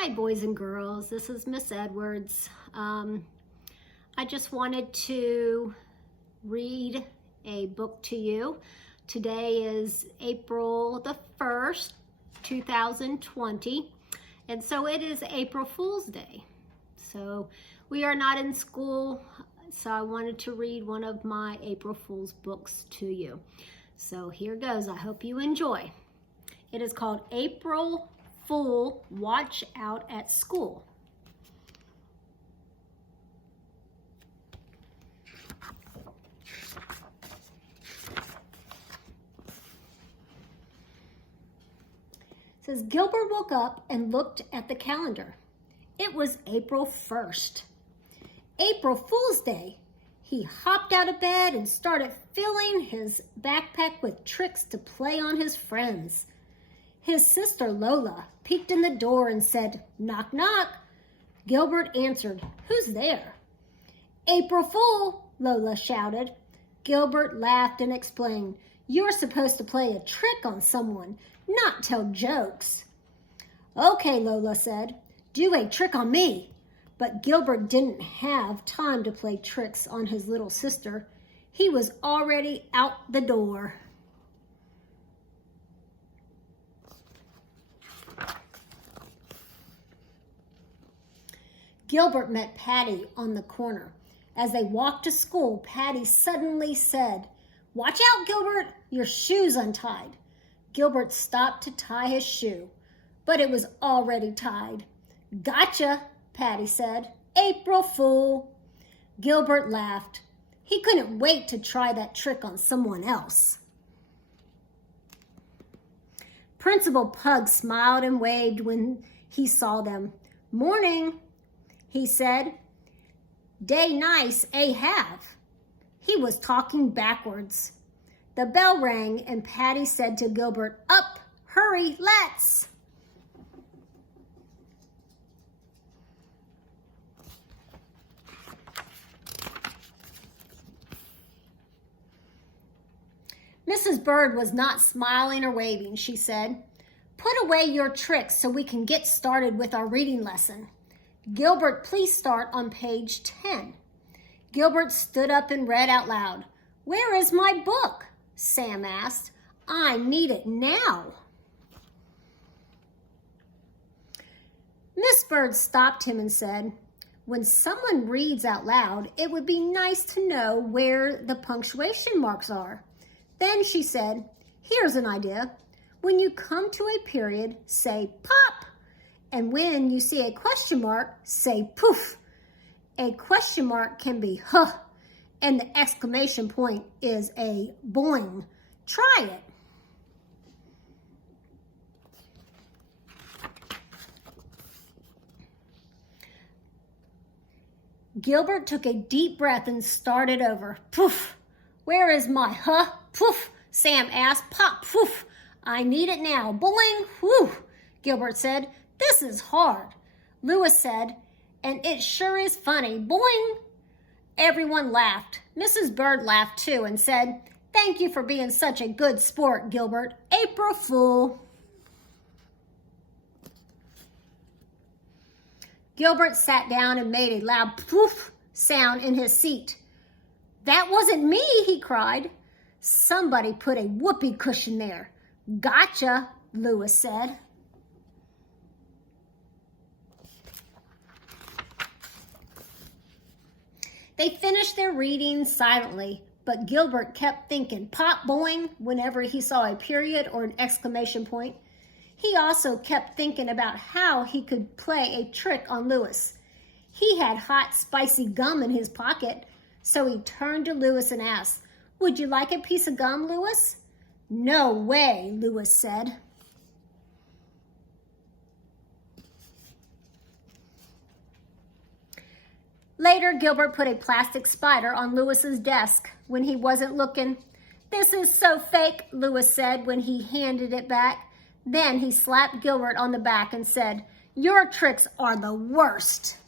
Hi, boys and girls. This is Miss Edwards. I just wanted to read a book to you. Today is April the 1st, 2020, and so it is April Fool's Day. So we are not in school, so I wanted to read one of my April Fool's books to you. So here goes. I hope you enjoy. It is called April Fool, Watch Out at School. It says, Gilbert woke up and looked at the calendar. It was April 1st. April Fool's Day. He hopped out of bed and started filling his backpack with tricks to play on his friends. His sister Lola peeked in the door and said, "Knock, knock." Gilbert answered, "Who's there?" "April Fool," Lola shouted. Gilbert laughed and explained, "You're supposed to play a trick on someone, not tell jokes." "Okay," Lola said, "do a trick on me." But Gilbert didn't have time to play tricks on his little sister. He was already out the door. Gilbert met Patty on the corner. As they walked to school, Patty suddenly said, "Watch out, Gilbert, your shoe's untied." Gilbert stopped to tie his shoe, but it was already tied. "Gotcha," Patty said. "April Fool." Gilbert laughed. He couldn't wait to try that trick on someone else. Principal Pug smiled and waved when he saw them. "Morning," he said. "Day nice, have." He was talking backwards. The bell rang and Patty said to Gilbert, "Up, hurry, let's." Mrs. Bird was not smiling or waving. She said, "Put away your tricks so we can get started with our reading lesson. Gilbert, please start on page 10. Gilbert stood up and read out loud. "Where is my book?" Sam asked. "I need it now." Miss Bird stopped him and said, "When someone reads out loud, it would be nice to know where the punctuation marks are." Then she said, "Here's an idea. When you come to a period, say pop. And when you see a question mark, say poof. A question mark can be huh, and the exclamation point is a boing. Try it." Gilbert took a deep breath and started over. "Poof. Where is my huh? Poof." Sam asked. "Pop, poof. I need it now. Boing, whew." Gilbert said, "This is hard." Lewis said, "And it sure is funny. Boing." Everyone laughed. Mrs. Bird laughed too and said, "Thank you for being such a good sport, Gilbert. April Fool." Gilbert sat down and made a loud poof sound in his seat. "That wasn't me," he cried. "Somebody put a whoopee cushion there." "Gotcha," Lewis said. They finished their reading silently, but Gilbert kept thinking pop boing whenever he saw a period or an exclamation point. He also kept thinking about how he could play a trick on Lewis. He had hot, spicy gum in his pocket, so he turned to Lewis and asked, "Would you like a piece of gum, Lewis?" "No way," Lewis said. Later, Gilbert put a plastic spider on Lewis's desk when he wasn't looking. "This is so fake," Lewis said when he handed it back. Then he slapped Gilbert on the back and said, "Your tricks are the worst."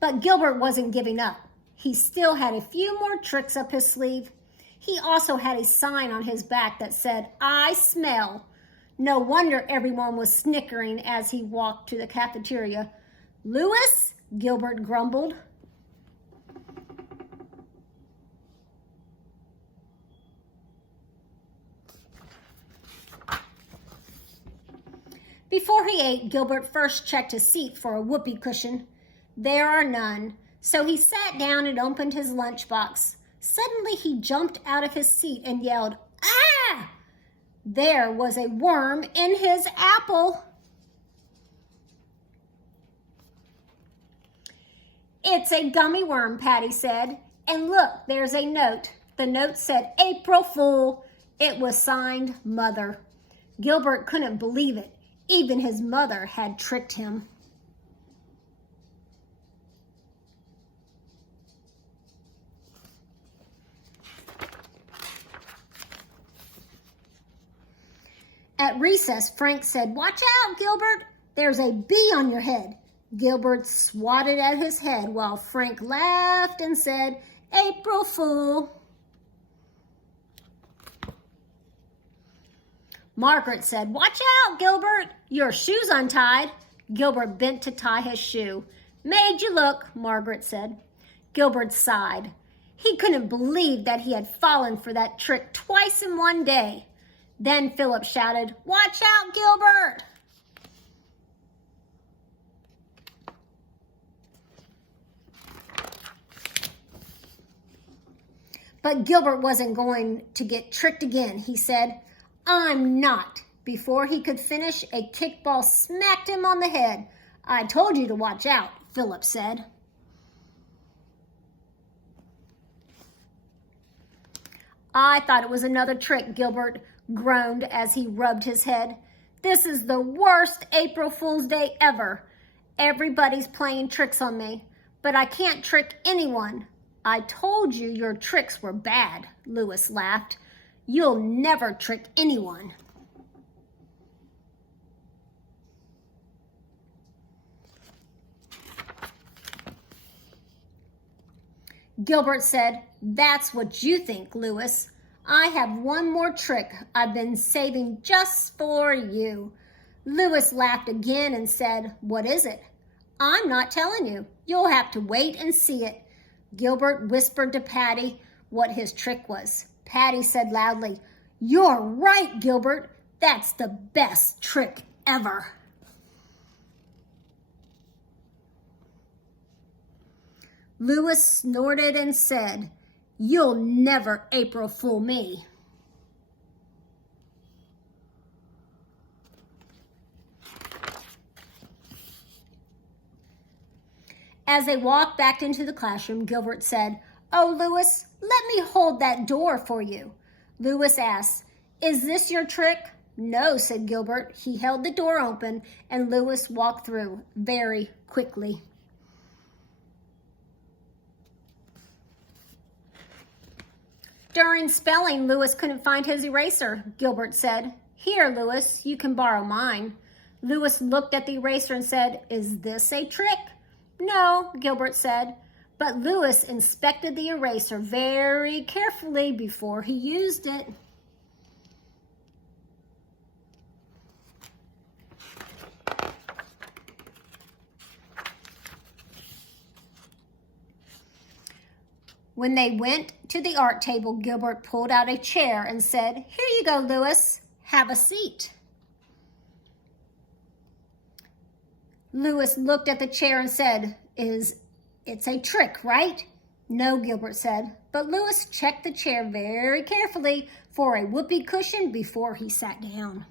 But Gilbert wasn't giving up. He still had a few more tricks up his sleeve. He also had a sign on his back that said, "I smell." No wonder everyone was snickering as he walked to the cafeteria. "Louis," Gilbert grumbled. Before he ate, Gilbert first checked his seat for a whoopee cushion. There are none, so he sat down and opened his lunchbox. Suddenly he jumped out of his seat and yelled, "Ah!" There was a worm in his apple. "It's a gummy worm," Patty said. "And look, there's a note." The note said, "April Fool." It was signed Mother. Gilbert couldn't believe it. Even his mother had tricked him. At recess, Frank said, "Watch out, Gilbert. There's a bee on your head." Gilbert swatted at his head while Frank laughed and said, "April Fool." Margaret said, "Watch out, Gilbert. Your shoe's untied." Gilbert bent to tie his shoe. "Made you look," Margaret said. Gilbert sighed. He couldn't believe that he had fallen for that trick twice in one day. Then Philip shouted, "Watch out, Gilbert!" But Gilbert wasn't going to get tricked again. He said, "I'm not." Before he could finish, a kickball smacked him on the head. "I told you to watch out," Philip said. "I thought it was another trick," Gilbert groaned as he rubbed his head. "This is the worst April Fool's Day ever. Everybody's playing tricks on me, but I can't trick anyone." "I told you your tricks were bad," Louis laughed. "You'll never trick anyone." Gilbert said, "That's what you think, Louis. I have one more trick I've been saving just for you." Louis laughed again and said, "What is it?" "I'm not telling you. You'll have to wait and see it." Gilbert whispered to Patty what his trick was. Patty said loudly, "You're right, Gilbert. That's the best trick ever." Louis snorted and said, "You'll never April Fool me." As they walked back into the classroom, Gilbert said, "Oh, Louis, let me hold that door for you." Louis asked, "Is this your trick?" "No," said Gilbert. He held the door open and Louis walked through very quickly. During spelling, Louis couldn't find his eraser. Gilbert said, "Here, Louis, you can borrow mine." Louis looked at the eraser and said, "Is this a trick?" "No," Gilbert said. But Louis inspected the eraser very carefully before he used it. When they went to the art table, Gilbert pulled out a chair and said, "Here you go, Louis. Have a seat." Louis looked at the chair and said, "It's a trick, right?" "No," Gilbert said. But Louis checked the chair very carefully for a whoopee cushion before he sat down.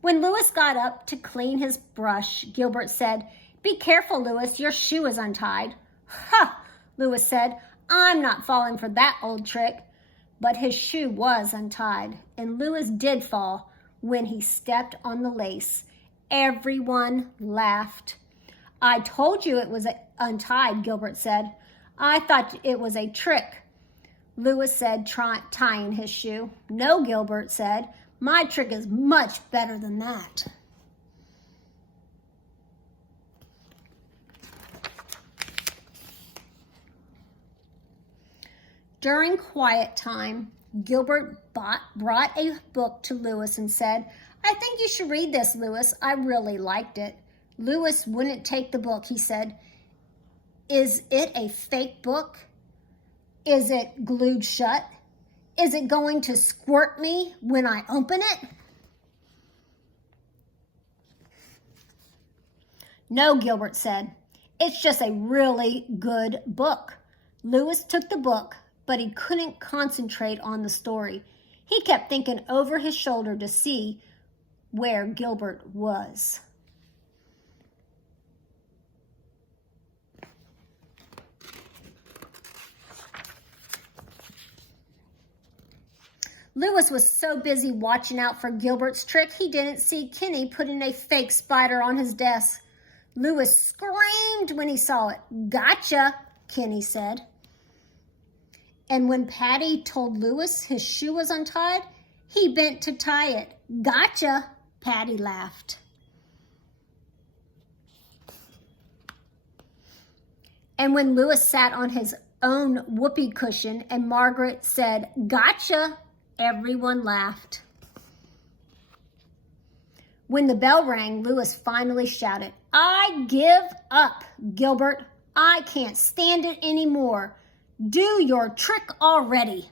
When Louis got up to clean his brush, Gilbert said, "Be careful, Louis, your shoe is untied." "Ha!" Louis said, "I'm not falling for that old trick." But his shoe was untied, and Louis did fall when he stepped on the lace. Everyone laughed. "I told you it was untied," Gilbert said. "I thought it was a trick," Louis said, tying his shoe. "No," Gilbert said. "My trick is much better than that." During quiet time, Gilbert brought a book to Louis and said, "I think you should read this, Louis. I really liked it." Louis wouldn't take the book. He said, "Is it a fake book? Is it glued shut? Is it going to squirt me when I open it?" "No," Gilbert said. "It's just a really good book." Louis took the book, but he couldn't concentrate on the story. He kept thinking over his shoulder to see where Gilbert was. Louis was so busy watching out for Gilbert's trick, he didn't see Kenny putting a fake spider on his desk. Louis screamed when he saw it. "Gotcha," Kenny said. And when Patty told Louis his shoe was untied, he bent to tie it. "Gotcha," Patty laughed. And when Louis sat on his own whoopee cushion and Margaret said, "Gotcha," everyone laughed. When the bell rang, Louis finally shouted, "I give up, Gilbert. I can't stand it anymore. Do your trick already."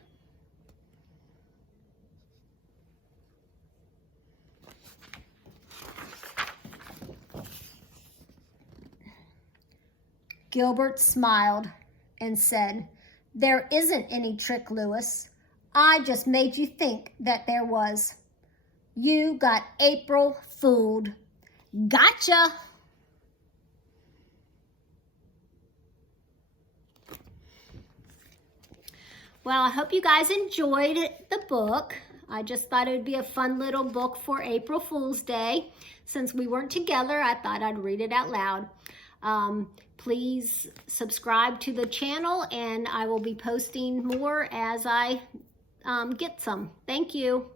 Gilbert smiled and said, "There isn't any trick, Louis. I just made you think that there was. You got April fooled. Gotcha." Well, I hope you guys enjoyed the book. I just thought it would be a fun little book for April Fool's Day. Since we weren't together, I thought I'd read it out loud. Please subscribe to the channel, and I will be posting more as I get some. Thank you.